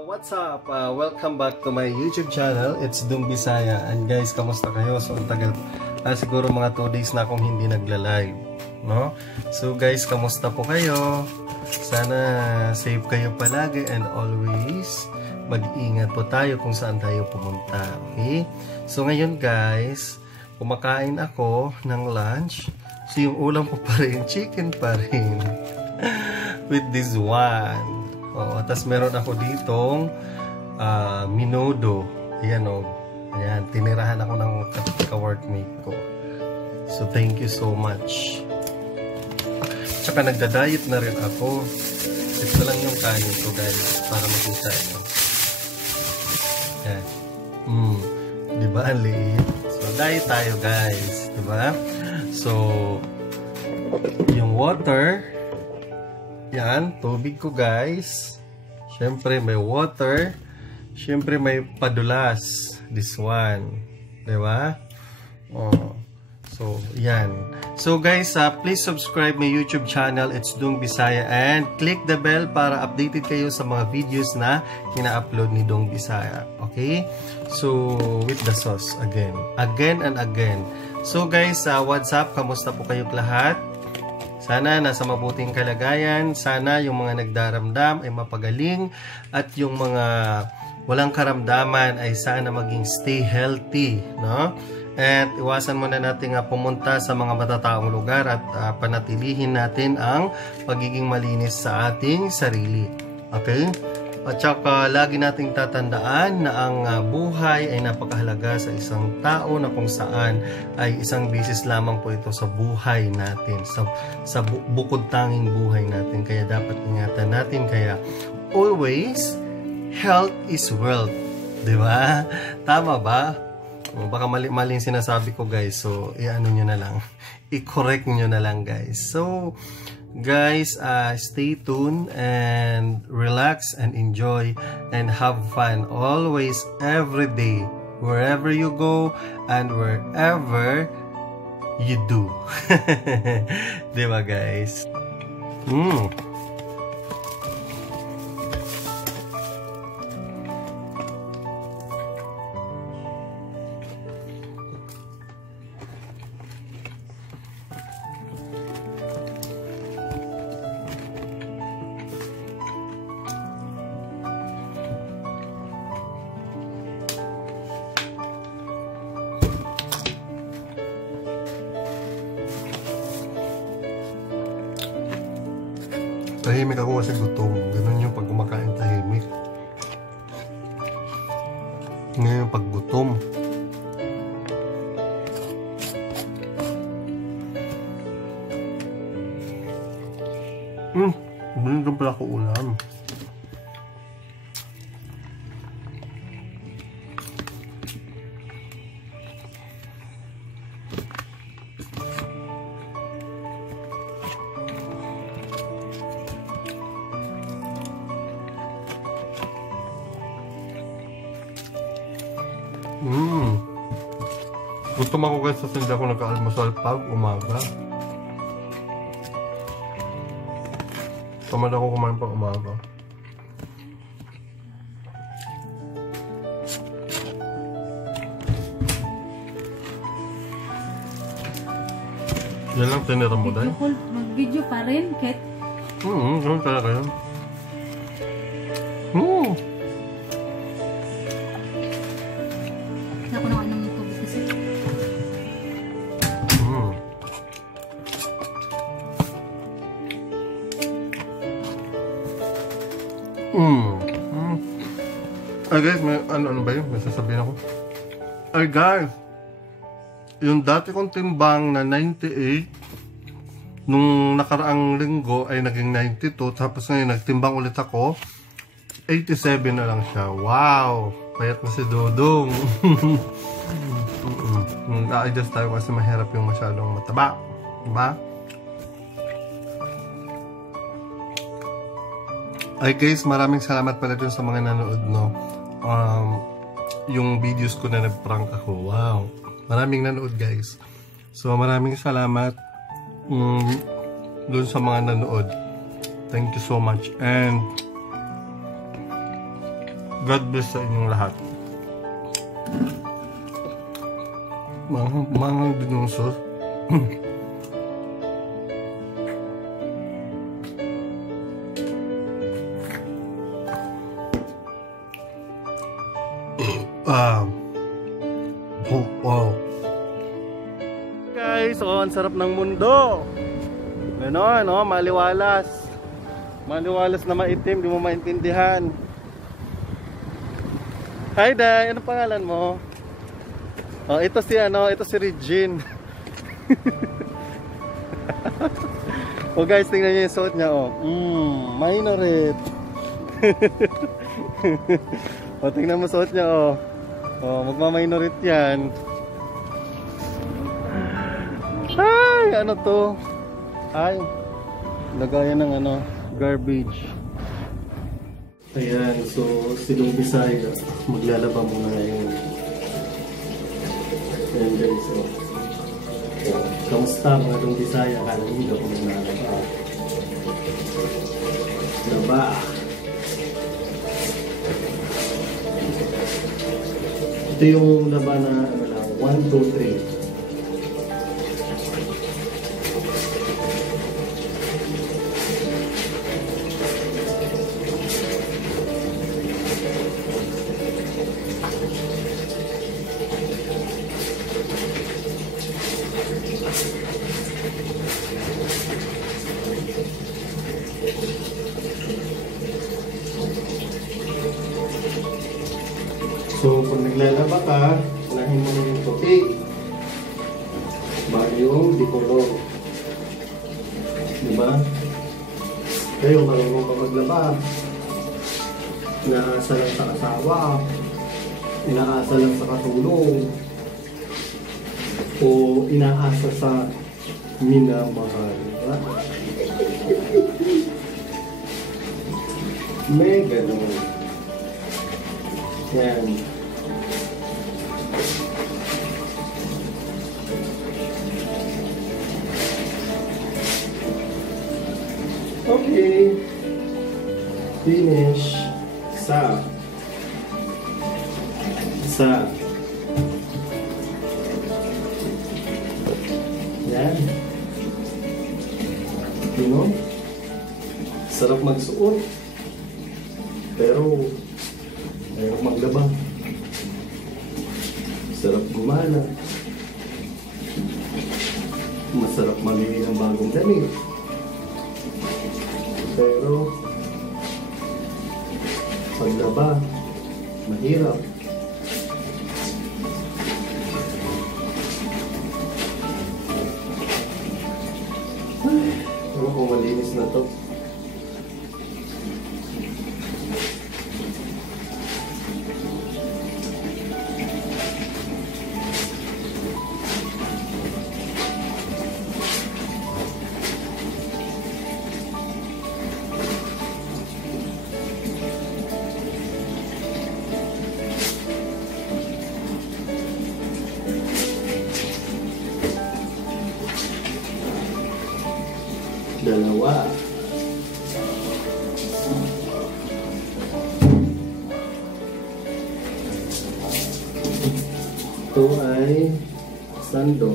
What's up? Welcome back to my YouTube channel. It's Dung Bisaya. And guys, kamusta kayo? So, ang tagal. Siguro mga 2 days na akong hindi nagla-live. No? So guys, kamusta po kayo? Sana safe kayo palagi and always mag-ingat po tayo kung saan tayo pumunta. Okay? So ngayon guys, kumakain ako ng lunch. So yung ulam ko pa rin, chicken pa rin. With this one. Tapos meron ako ditong minodo. Ayan o. Ayan, tinirahan ako ng ka-workmate ko. So thank you so much. Tsaka nagda-diet na rin ako. Ito lang yung kain ko guys. Para makita ito. Ayan. Diba ang liit? So diet tayo guys. Diba? So yung water. Yan, tubig ko guys. Siyempre may water. Siyempre may padulas. This one. Diba? So, yan. So guys, please subscribe my YouTube channel. It's Dung Bisaya. And click the bell para updated kayo sa mga videos na ina-upload ni Dung Bisaya. Okay? So, with the sauce again. Again and again. So guys, what's up? Kamusta po kayo lahat? Sana nasa mabuting kalagayan, sana yung mga nagdaramdam ay mapagaling at yung mga walang karamdaman ay sana maging stay healthy, no? At iwasan muna natin pumunta sa mga matataong lugar at panatilihin natin ang pagiging malinis sa ating sarili. Okay? At saka lagi nating tatandaan na ang buhay ay napakahalaga sa isang tao na kung saan ay isang bisis lamang po ito sa buhay natin, sa bukod tanging buhay natin. Kaya dapat ingatan natin. Kaya always, health is wealth. Diba? Tama ba? Baka mali yung sinasabi ko guys. So, i-ano nyo na lang. I-correct nyo na lang guys. So, guys, stay tuned and relax and enjoy and have fun always, every day, wherever you go and wherever you do. Diba guys? Tahimik ako kasi gutom. Ganun yung pag kumakain tahimik. Ngayon pag gutom. Ganun pala ako ulam. Gutom ako guys kasi hindi ako nag-almusal pag umaga. Tamad ako kumain pag umaga. Yan lang tinira mo dahil? Mag-video pa rin, Ket? Ganun talaga yan. Ako na ng tubig kasi. Ay guys, may ano ba yun? May sasabihin ako. Ay guys, yung dati kong timbang na 98 nung nakaraang linggo ay naging 92, tapos ngayon nagtimbang ulit ako 87 na lang siya. Wow! Payat na si Dodong. I-adjust tayo kasi mahirap yung masyadong mataba. Diba? Ay guys, maraming salamat pala dun sa mga nanood, no? Yung videos ko na nag-prank ako. Wow! Maraming nanood guys. So maraming salamat dun sa mga nanood. Thank you so much. And God bless sa inyong lahat. Mga dinosaur. Guys, ang sarap ng mundo. Ganon, no? Maliwalas. Maliwalas na maitim, di mo maintindihan. Hi, Day. Ano pangalan mo? Oh, ito si Regine. Oh guys, tingnan niyo yung suot niya, oh. Minoret. Oh, tingnan mo suot niya, oh. Oh, magma-minoret yan. Ay, ano to? Ay, lagayan ng garbage. Ayan, so silong Bisaya, maglalaba muna ngayon. Ayan guys, so kamusta mga silong Bisaya? Kala hindi ako maglalaba. Laba. Ito yung laba na 1, 2, 3. So, kung naglalaba ka, unahin mo yung puti bago yung dikolor. Diba? Kayo, marunong ka maglaba. Inaasa lang sa asawa, inaasa lang sa katulong, o inaasa sa minamahal. Diba? May ganun. Yan. Okay. Finish. Isa. Yan. You know? Sarap magsuot. Pero ayaw maglaba. Sarap gumana. Masarap mamili ng bagong damit. Pero paglaba, mahirap. Ano kung malinis na to? Dalawa. Ito ay sando.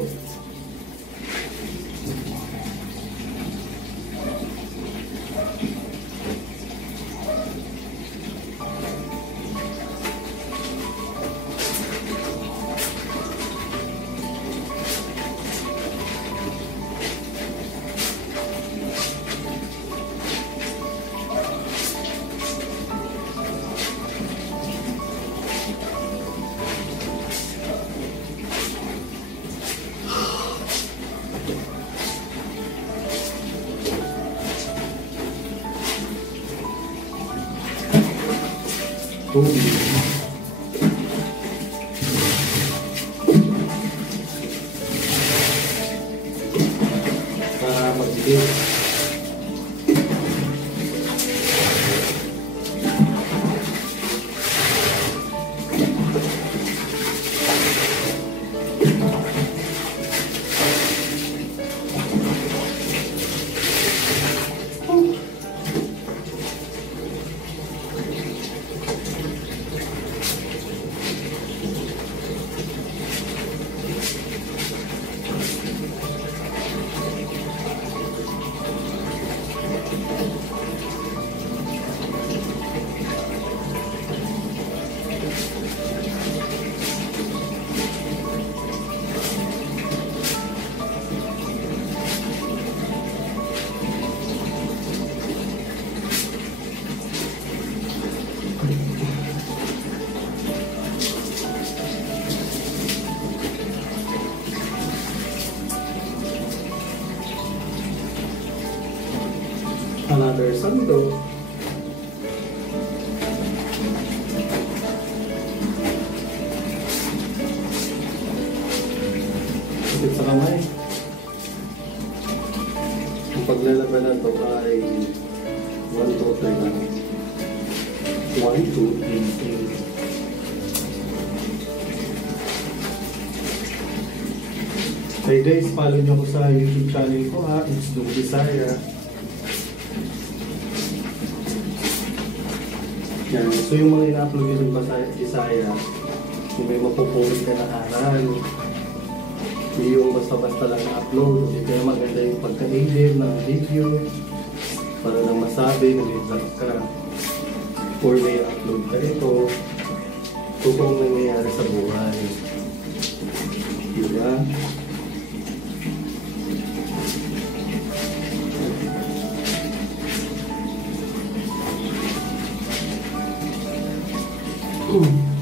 Para magiging Santo. Sakit sa kamay. Ang paglalaban na to ay 1, 2, 3 lang. 1, 2, 3, 4. Hey guys, follow nyo ko sa YouTube channel ko ha, It's Dong Bisaya. Yan, so yung mga ina-upload nyo sa Bisaya, yung may mapupuri ka na aral, yung basta-basta lang na-upload, hindi kaya maganda yung pagka-edit ng video, para lang masabi, nag-vlog ka, or may upload ka ito, kung anong nangyayari sa buhay. Diba? Ooh.